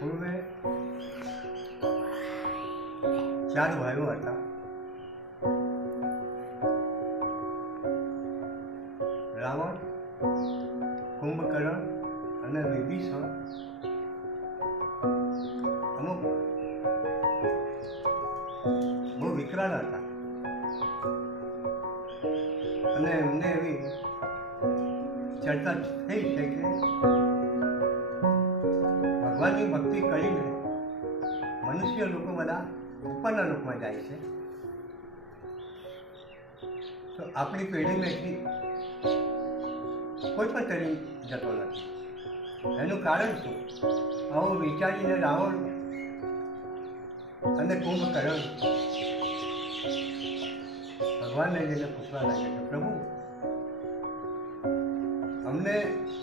પૂર્વે ચાર ભાઈઓ હતા. રાવણ, કુંભકર્ણ અને વિભીષણ. અમુક બહુ વિકરાળ હતા. અને એમને એવી ચર્ચા થઈ છે કે ભગવાનની ભક્તિ કરીને મનુષ્ય લોકો બધા ઉપરના લોકમાં જાય છે. તો આપણી પેઢીમાંથી કોઈ પણ તરી જતો નથી. એનું કારણ શું? આવું વિચારીને રાવણ અને કુંભકર્ણ ભગવાનને જઈને પૂછવા લાગે છે પ્રભુ અમને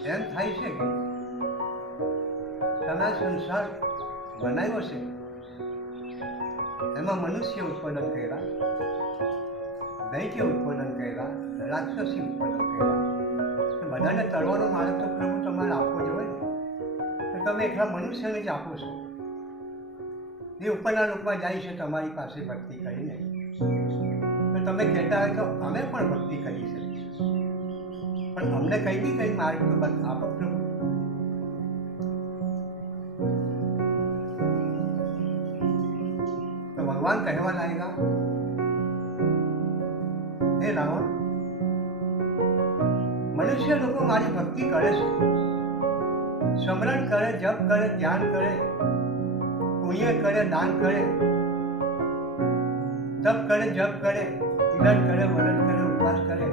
એમ થાય છે કે તમે સંસાર બનાવ્યો છે? એમાં મનુષ્ય ઉત્પાદન કર્યા, દૈત્ય ઉત્પાદન કર્યા, રાક્ષસી ઉત્પાદન કર્યા. બધાને તળવાનો માર્ગ તો પ્રભુ તમારે આપવો ને. તો તમે એકલા મનુષ્યને જ આપો છો. એ ઉપરના રૂપમાં જાય છે તમારી પાસે ભક્તિ કરીને. તો તમે કહેતા હોય તો અમે પણ ભક્તિ કરી શકીએ પણ અમને કઈ બી કઈ માર્ગ તો આપો પ્રભુ તો ભગવાન કહેવા લાગ્યા હે રાવણ મનુષ્ય લોકો મારી ભક્તિ કરે છે સ્મરણ કરે જપ કરે ધ્યાન કરે પુણ્ય કરે દાન કરે તપ કરે જપ કરે તિલક કરે વરણ કરે ઉપવાસ કરે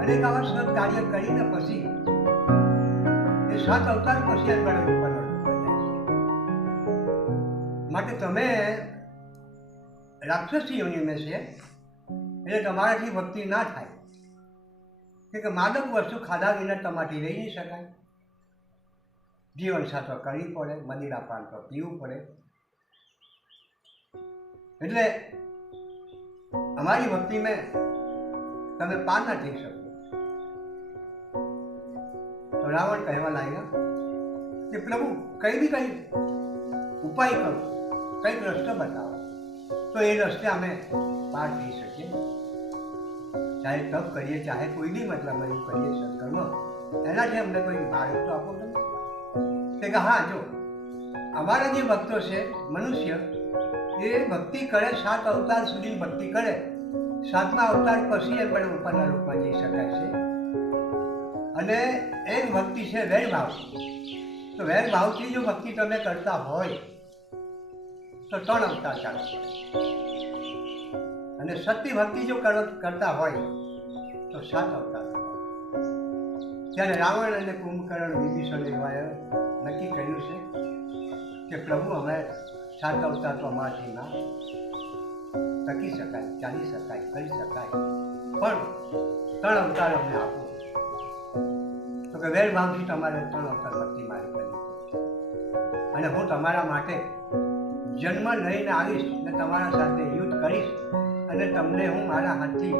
અનેક આવા સત કાર્ય કરીને પછી એ સાત અવતાર પછી આગળ માટે તમે રાક્ષસી મેં છે, એટલે તમારાથી ભક્તિ ના થાય. કે માદક વસ્તુ ખાધા વિના તમારી રહી નહીં શકાય. જીવન સાથે કરવી પડે, મદિરા પાન તો પીવું પડે. એટલે અમારી ભક્તિ મેં તમે પાર ના થઈ શકો. રાવણ કહેવા લાગ્યા કે પ્રભુ, કઈ બી કઈ ઉપાય કરો કંઈક રસ્તો બતાવો, તો એ રસ્તે અમે પાર થઈ શકીએ. ચાહે તપ કરીએ, ચાહે કોઈ બી મતલબ એવું કરીએ સત્કર્મ, એનાથી અમને કોઈ માર્ગ તો આપો તમે. કે હા, જો, અમારા જે ભક્તો છે, મનુષ્ય, એ ભક્તિ કરે, સાત અવતાર સુધી ભક્તિ કરે. સાતમા અવતાર પછી એ પણ ઉપરના રૂપમાં જઈ શકાય છે. અને એ ભક્તિ છે વેરભાવ તો વેરભાવથી જો ભક્તિ તમે કરતા હોય, તો ત્રણ અવતાર ચાલો. અને સત્ય ભક્તિ જો કરતા હોય, તો સાત અવતાર. ત્યારે રાવણ અને કુંભકર્ણ વિભીષણ એવાએ નક્કી કર્યું છે કે પ્રભુ, અમે સાત અવતાર તો અમારાથી ના ટકી શકાય, ચાલી શકાય, કરી શકાય. પણ ત્રણ અવતાર અમને આપો. તો કે માવજી તમારે ત્રણ અવતાર ભક્તિ મારી કરી અને હું તમારા માટે જન્મ લઈને આવીશ ને તમારા સાથે યુદ્ધ કરીશ અને તમને હું મારા હાથથી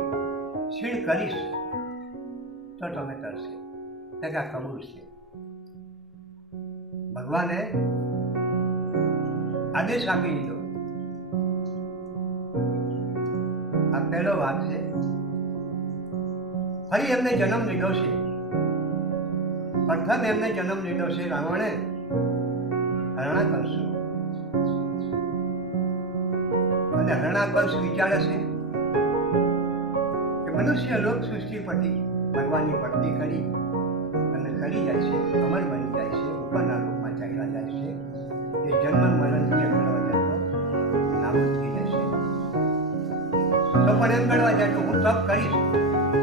છીણ કરીશ, તો તમે કરશે ટકા કબૂલ છે. ભગવાને આદેશ આપી દીધો. આ પહેલો વાત છે. ફરી એમને જન્મ લીધો છે. પ્રથમ એમને જન્મ લીધો છે રાવણે. હરણાકંશનો અને હરણાકંશ વિચારે છે કે મનુષ્ય લોક સૃષ્ટિ પરથી ભગવાનની ભક્તિ કરી અને કરી જાય છે, અમર બની જાય છે, ઉપરના રૂપમાં ચાલ્યા જાય છે, એ જન્મ મરણથી ગણવા જતો નાબૂદ થઈ જશે તો પણ એમ ગણવા જાય તો હું તપ કરીશ,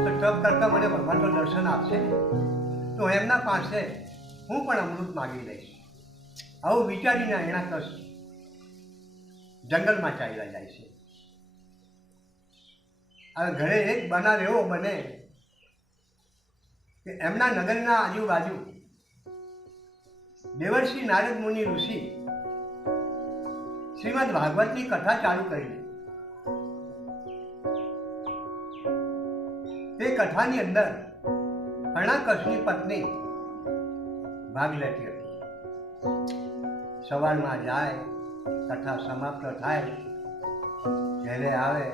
તો તપ કરતાં મને ભગવાન તો દર્શન આપશે તો એમના પાસે હું પણ અમૃત માગી લઈશ. આવું વિચારીને હરણાકંશ જંગલમાં ચાલ્યા જાય છે. હવે ઘરે એક બનાવ એવો બને કે એમના નગરના આજુબાજુ દેવર્ષિ નારદ મુનિ ઋષિ શ્રીમદ ભાગવતની કથા ચાલુ કરી. તે કથાની અંદર હરણાકશની પત્ની ભાગ લેતી હતી. સવારમાં જાય કથા સમાપ્ત થાય, ઘેરે આવે,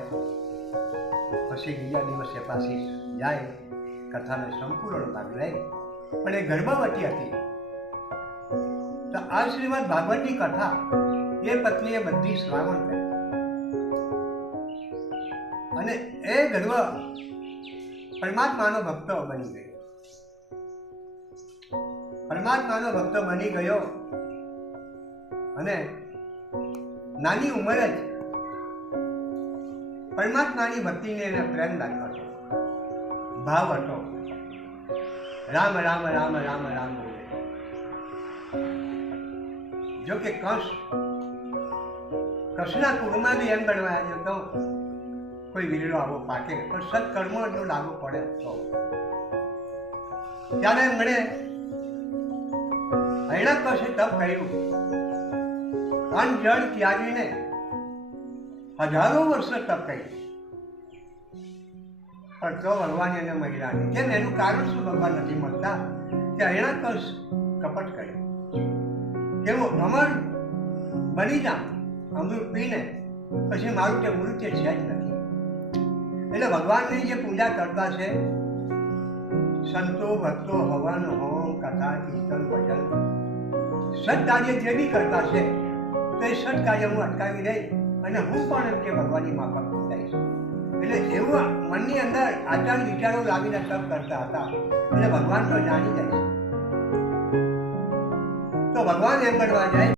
પછી બીજા દિવસે પાછી જાય, કથાને સંપૂર્ણ ભાગ લે. પણ એ ગર્ભવતી હતી. તો આ શ્રીમદ ભાગવતની કથા એ પત્નીએ બધી શ્રાવણ કરી. અને એ ગર્વ પરમાત્માનો ભક્ત બની ગયો. પરમાત્માનો ભક્ત બની ગયો. અને નાની ઉંમરે જ પરમાત્માની ભક્તિને એને પ્રેમ હતો ભાવ હતો. રામ રામ રામ રામ રામ બોલે. જો કે કંસ કૃષ્ણના કુળમાં બી એમ બનવા આવ્યો તો કોઈ વીરડો આવો પાકે. પણ સત્કર્મો લાગુ પડે તો. ત્યારે મને હૈણા કશે તપ કર્યું. અન જળ ત્યાગીને હજારો વર્ષ તપ કર્યું. પણ તો ભગવાન એને મહિલા કેમ? એનું કારણ શું ભગવાન નથી મળતા? કે એના કશ કપટ કર્યું. કેવું અમર બની જા, અમૃત પીને. પછી મારું કે મૃત્ય છે જ નથી. એટલે ભગવાનની જે પૂજા કરતા છે, સંતો ભક્તો હવન હોમ કથા કીર્તન ભજન. સત કાર્ય જે બી કરતા છે, તે એ હું અટકાવી દઈ અને હું પણ એમ કે ભગવાનની માફક થઈશ એટલે જેવું મનની અંદર આચાર વિચારો લાવીને સબ કરતા હતા, એટલે ભગવાન તો જાણી જાય તો ભગવાન એમ કરવા જાય